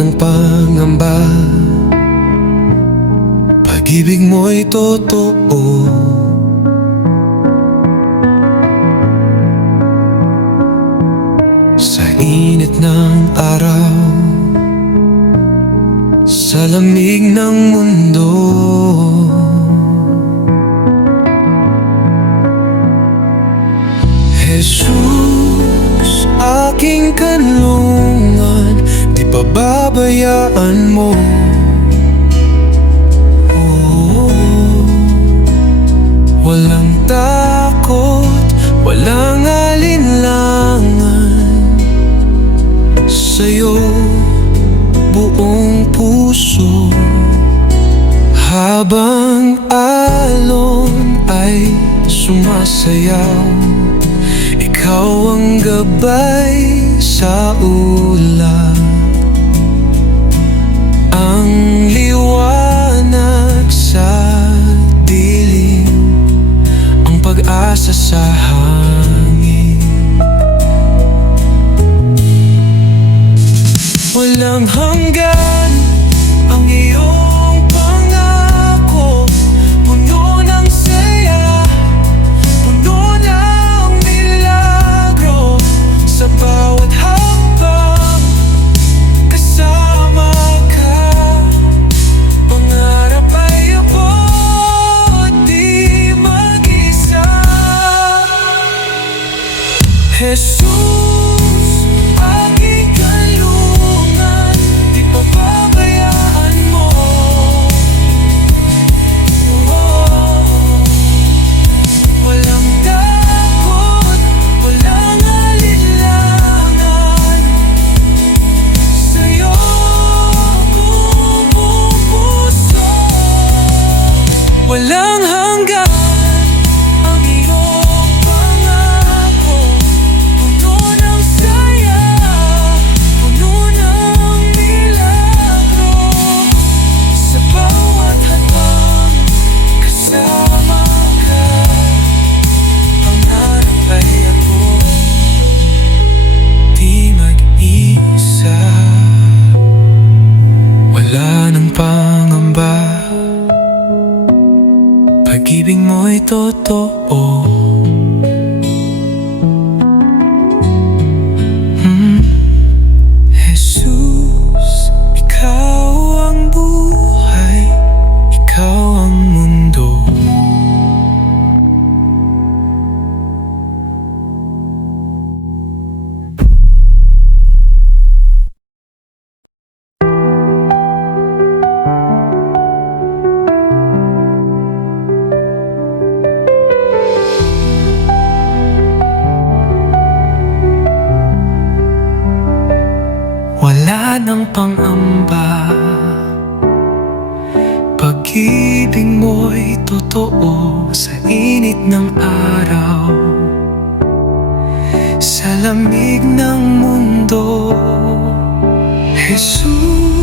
ng pangamba. Pag-ibig mo'y totoo. Sa init ng araw Sa lamig ng mundo. Jesus, aking kanlong. Pababayaan mo. Oh, Walang takot, walang alinlangan. Sa'yo buong puso. Habang alon ay sumasayaw Ikaw ang gabay sa ulan. walang hanggan. pag-ibig mo'y totoo. ng pangamba. Pag-ibig mo'y totoo sa init ng araw. Sa lamig ng mundo Jesus.